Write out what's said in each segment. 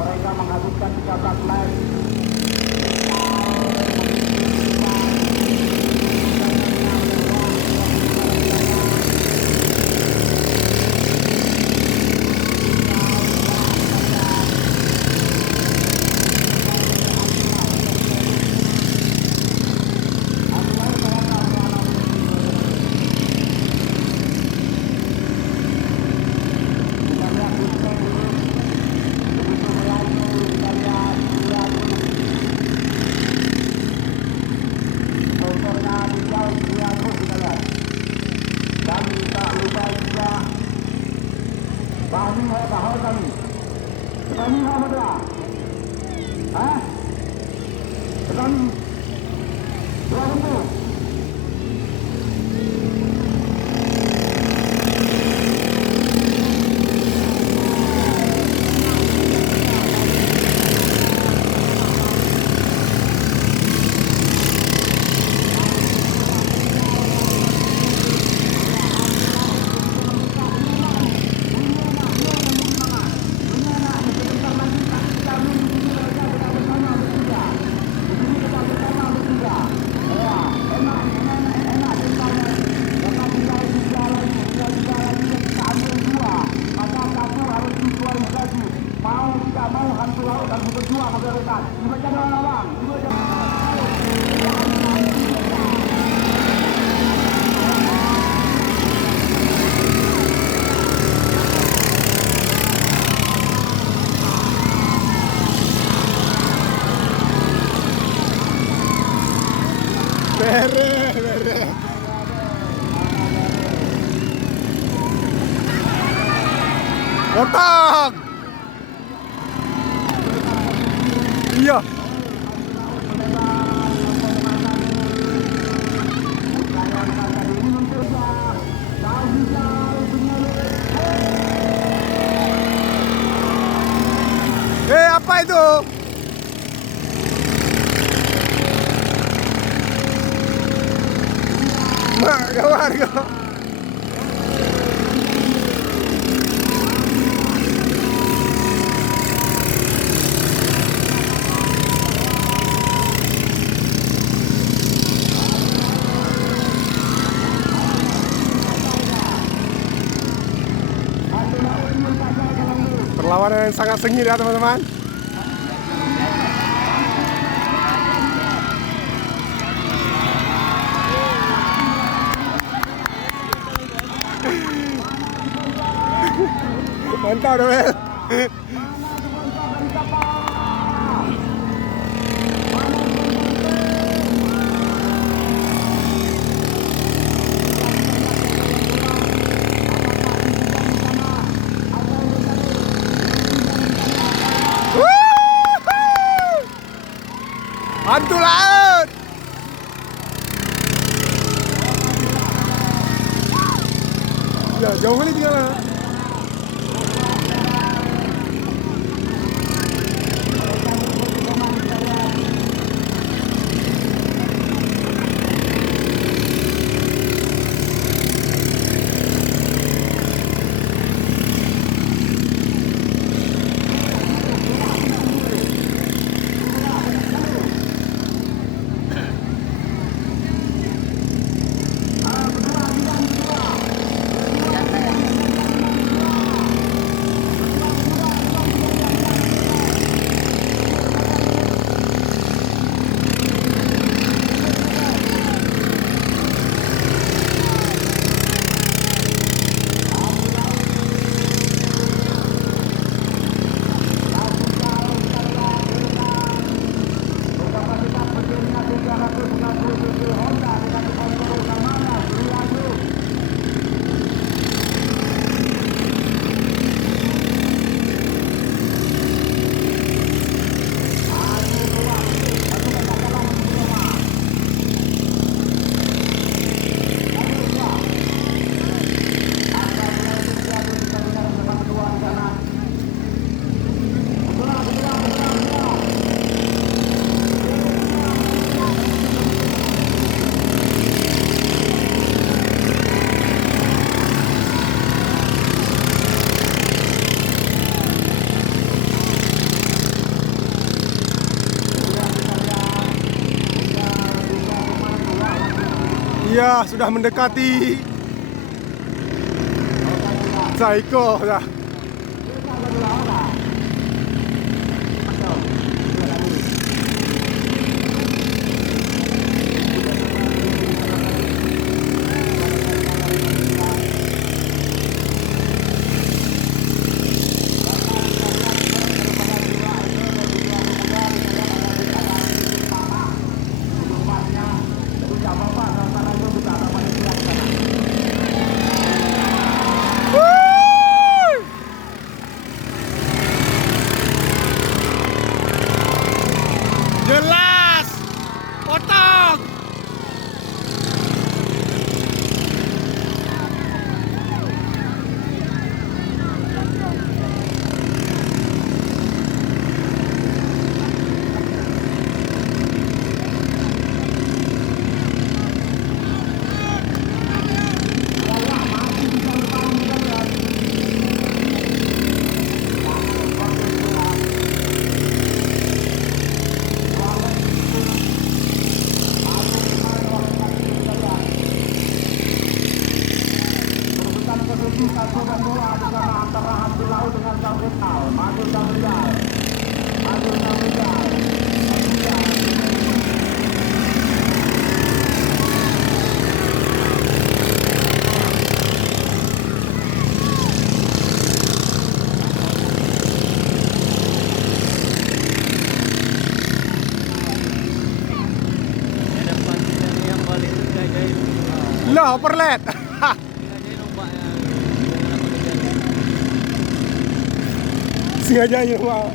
mereka menghabiskan 13 lap. Bahani है bahar kami. Kami apa dah? Hah? Kami berapa? Mau tidak mau hantu laut harus berjuang sampai rekan. Dibaca doang bang. Bere. Potong. Iya. Apa itu? Mak, kawan kau. Perlawanan yang sangat sengit ya teman-teman. Mantap dong. Hantu laut. Ya, jauh kali tinggal. Ya, sudah mendekati Saiko dah. Jelas, potong. Satu dan dua di sana antara Hamdi Laut dengan Samrial. Maju Samrial. Maju Samrial. Lah, perlet. Sengaja aja, Pak.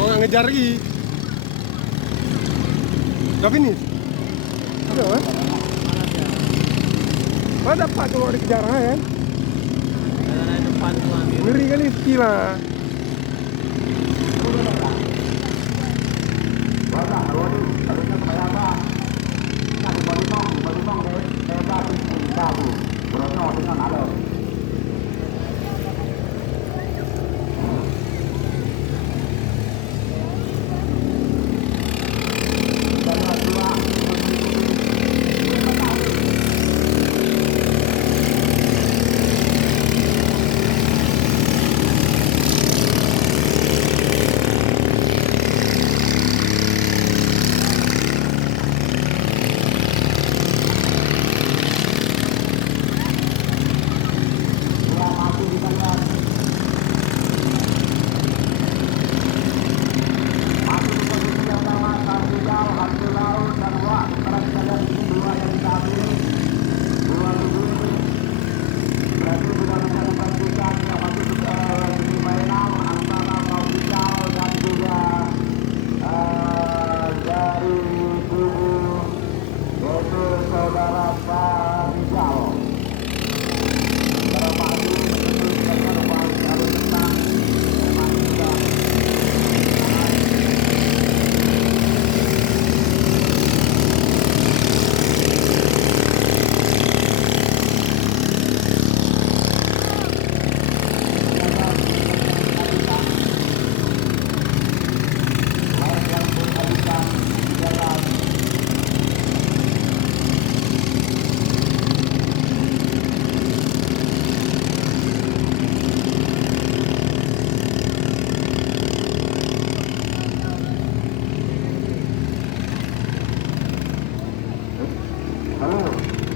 Kok nggak ngejar lagi? Udah finish? Udah, kan? Oh, dapat kalau dikejar kan? Ngeri kali gila.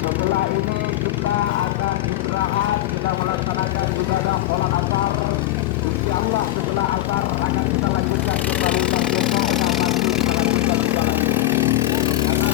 Setelah ini kita akan istirahat, kita melaksanakan ibadah sholat asar. Insyaallah setelah asar akan kita lanjutkan kembali besok yang masih kita lanjutkan juga lagi. Karena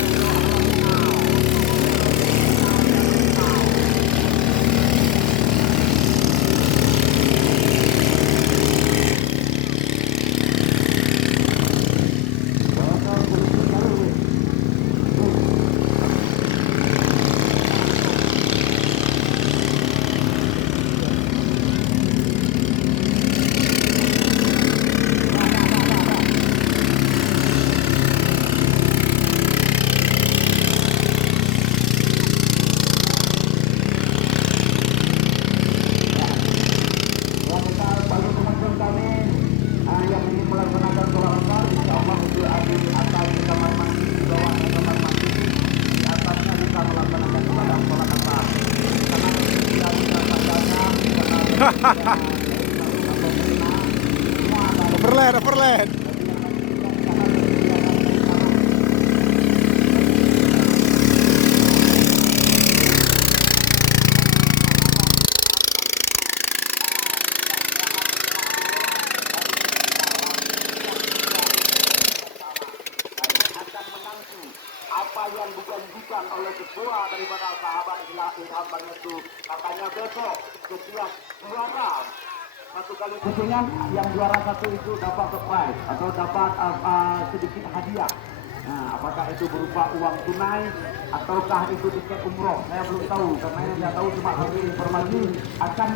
Overland, overland. Apa yang dijanjikan oleh ketua daripada sahabat Ilham Bangetu, katanya besok setiap juara satu kali pusingan, yang juara satu itu dapat surprise atau dapat sedikit hadiah. Nah, apakah itu berupa uang tunai ataukah itu tiket umroh? Saya belum tahu, karena yang saya tahu cuma bagi informasi akan